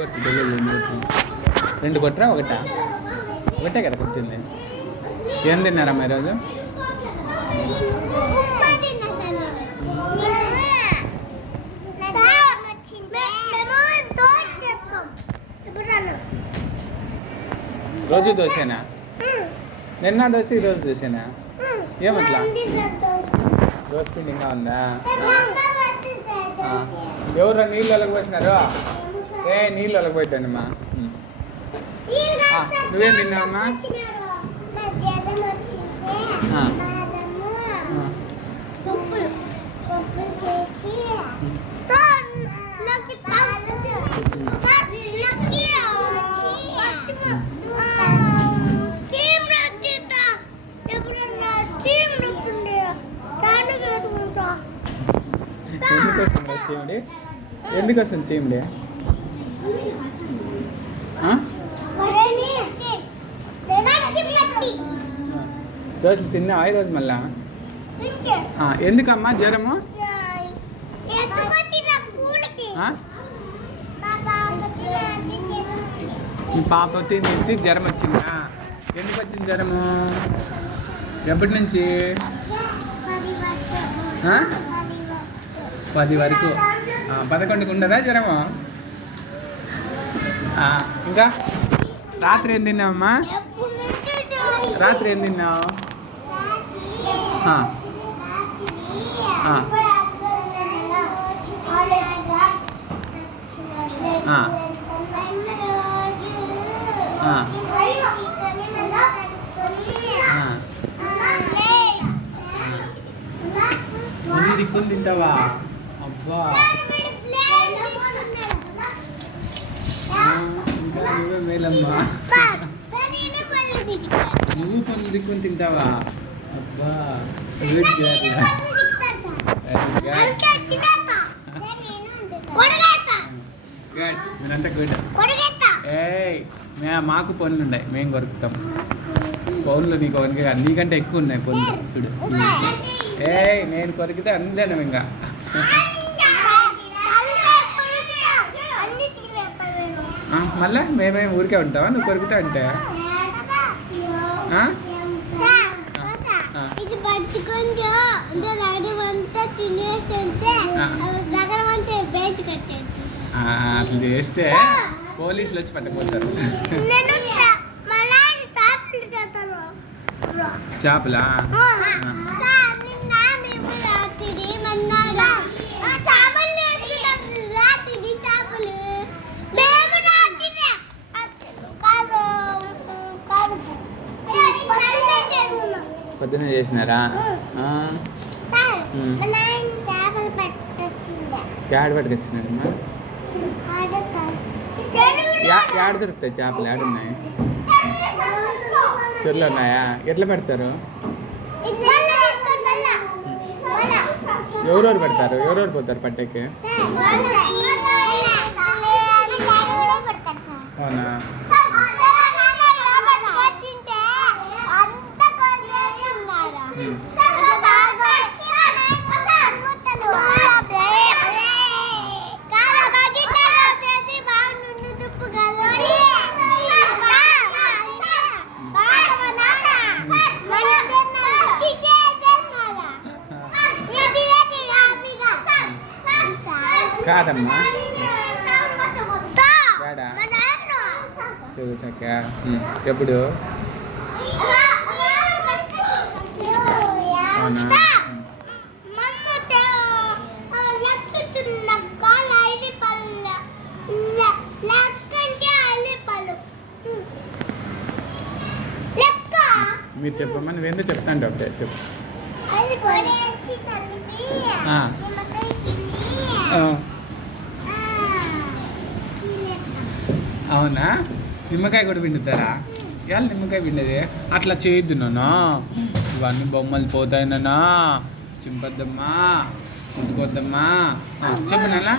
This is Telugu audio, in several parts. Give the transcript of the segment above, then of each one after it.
కొట్టు బెల్లు రెండు కొట్టరా ఒకటే కదా కొట్టింది. ఏం తిన్నారమ్మా ఈరోజు? రోజు దోశనా? నిన్న దోశ ఈరోజు దోశనా? ఏమట్లా దోశ పిండి ఇంకా ఉందా? ఎవరు నీళ్ళు వెళ్ళకపోతున్నారు? నీళ్ళు వెళ్ళకపోతానమ్మా. నువ్వేం తిన్నావమ్మా? ఎందుకు వస్తుంది చీమిడి? దోశలు తిన్నావా ఈరోజు మళ్ళా? ఎందుకమ్మా జ్వరము? మీ పాప తిని జ్వరం వచ్చిందా? ఎందుకు వచ్చింది జ్వరము? ఎప్పటి నుంచి? 10 వరకు. 11కు ఉండదా జ్వరము? ఇంకా రాత్రి ఏం తిన్నావమ్మా? రాత్రి ఏం తిన్నావు? ముందు దిక్కుని తింటావా? అబ్బా ఇంకా నువ్వే మేలమ్మా. నువ్వు పళ్ళు దిక్కుని తింటావా? అబ్బా మీరంతా గుడ్. మాకు పనులు ఉన్నాయి, మేము కొరుకుతాం. పౌన్లు నీకు కొరికి నీకంటే ఎక్కువ ఉన్నాయి పనులు చూడు. నేను కొరికితే అందేనా ఇంకా. మళ్ళా మేమే ఊరికే ఉంటావా నువ్వు కొరికితే అంటే? అసలు చేస్తే పోలీసులు వచ్చి పట్టకపోతారు. చేపలా? పొద్దున చేసినారా? యాడ పట్టుకొచ్చినాడమ్మా? యాడ దొరుకుతాయి చేపలు? యాడున్నాయి? చెర్లు ఉన్నాయా? ఎట్లా పెడతారు? ఎవరెవరు పెడతారు? ఎవరెవరు పోతారు పట్టేకి? అవునా? కాదమ్మా చదువుతాక ఎప్పుడు? అవునా? మీరు చెప్పమ్మా, నువ్వేందో చెప్తాను డాక్టర్ చెప్పు. అవునా? నిమ్మకాయ కూడా పిండుతారా? ఇవాళ నిమ్మకాయ పిండేది అట్లా చేయొద్దు నాన్న. ఇవన్నీ బొమ్మలు పోతాయి నాన్న. చింపద్దమ్మా, చుట్టుకోద్దమ్మా. చెప్పు నాన్న.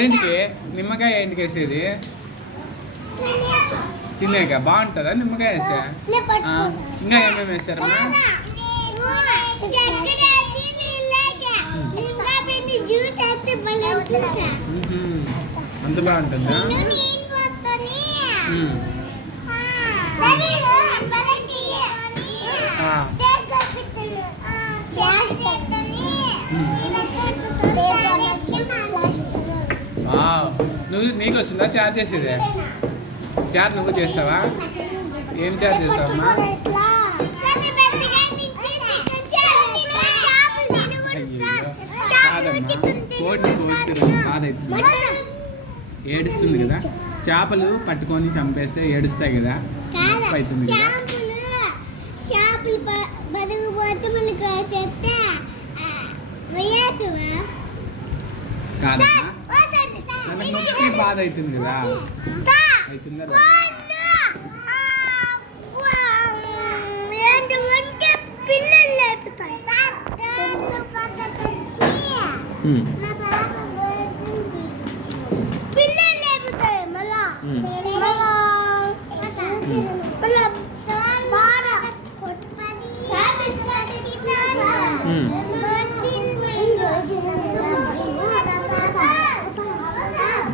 ఏంటికి నిమ్మకాయ ఏంటికి వేసేది? తినేక బాగుంటుందా నిమ్మకాయ వేసా? ఇంకా ఏమేమి వేస్తారమ్మా? అంత బాగుంటుందా? నువ్వు నీకు వస్తుందా చార్జ్ చేసేదే? చార్జ్ నువ్వు చేస్తావా? ఏం చార్జ్ చేస్తావమ్మా? కోడిని కోసుకురా బాధ అవుతుంది, ఏడుస్తుంది కదా. చేపలు పట్టుకొని చంపేస్తే ఏడుస్తాయి కదా, అవుతుంది కదా. కాదా బాధ అవుతుంది కదా, అవుతుందా?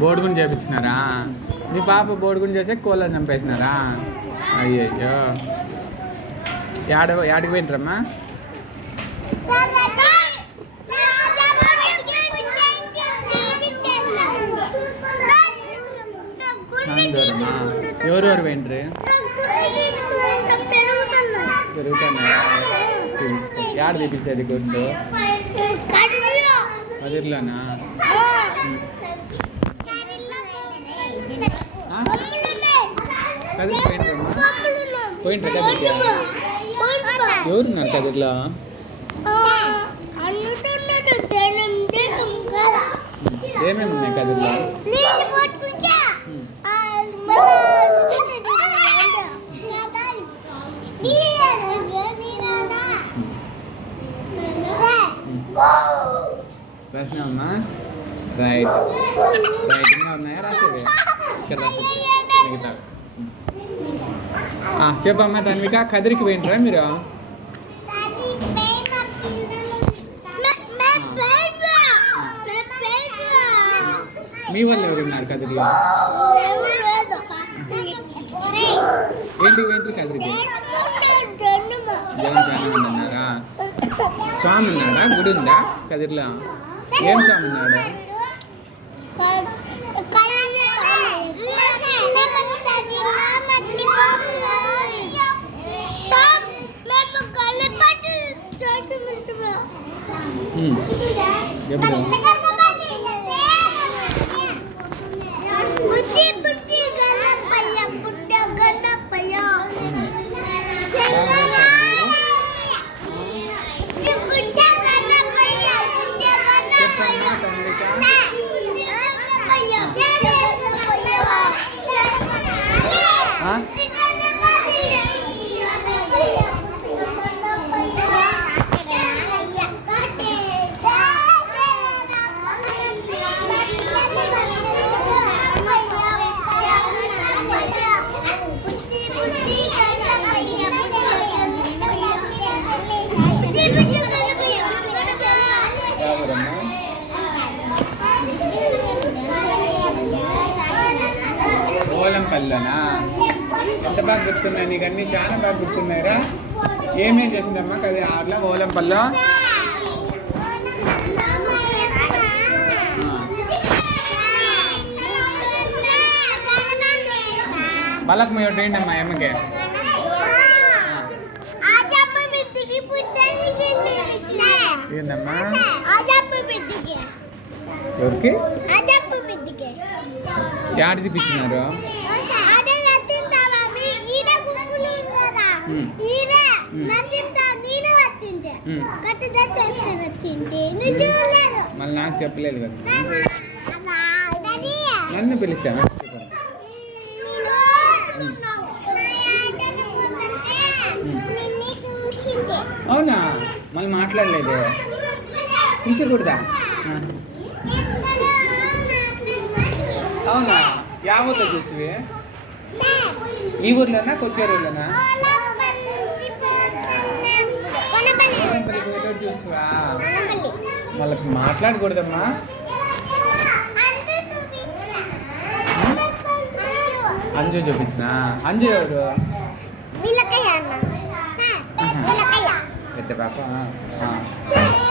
బోడుగుని చేపిస్తున్నారా? మీ పాప బోడుగుని చేసే కోళ్ళని చంపేసినారా? అయ్యయ్యో, యాడికి పోయింటారమ్మా? ఎవరెవరు పోయిండ్రు? పెరుగుతున్నారా? యాడ తీపించేది గుడ్డు? అదిర్లోనా? కదిరి పోయిండ్రమ్మా? పోయిండ్రా కదిరికి? ఎవరున్నారు కదిరిలో? ఏమేమి ఉన్నాయి కదిరిలో? రాసినావమ్మా? రైట్ రైటింగ్గా ఉన్నాయా? రాసేవి ఇక్కడ రాసేసి మిగతా చెప్పమ్మా. తన్విక, కదిరికి పోయిండ్రా మీరు? మీ వాళ్ళు ఎవరున్నారు కదిరిలో? ఏంటి పోయిండ్రు కదిరికి? జగన్ చాలా మంది ఉన్నారా? స్వామి ఉన్నాడా? గుడి ఉందా కదిరిలో? ఏం స్వామి ఉన్నాడు? ఎప్పుడు? ఓలంపల్లిలోనా? ఎంత బాగా గుర్తున్నాయి నీకు, అన్నీ చాలా బాగా గుర్తున్నాయిరా. ఏమేం చేసిందమ్మా కదా ఆటలో ఓలంపల్లిలో? వాళ్ళకి మేము ఏంటి అమ్మా అమ్మకి? ఏందమ్మా? ఎవరికి? యాడ్ తీపిస్తున్నారు? మళ్ళీ నాకు చెప్పలేదు కదా, నన్ను పిలిచాను. అవునా? మళ్ళీ మాట్లాడలేదు, పిలిచకూడదా? అవునా? యా ఊర్లో చూసివి? ఈ ఊర్లోనా కొచ్చేరులోనా? చూసివా? వాళ్ళకి మాట్లాడకూడదమ్మా. అంజు చూపించిన అంజు ఎవరు వీళ్ళకయ్య అన్న సార్ వీళ్ళకయ్య పెద్ద పాప సార్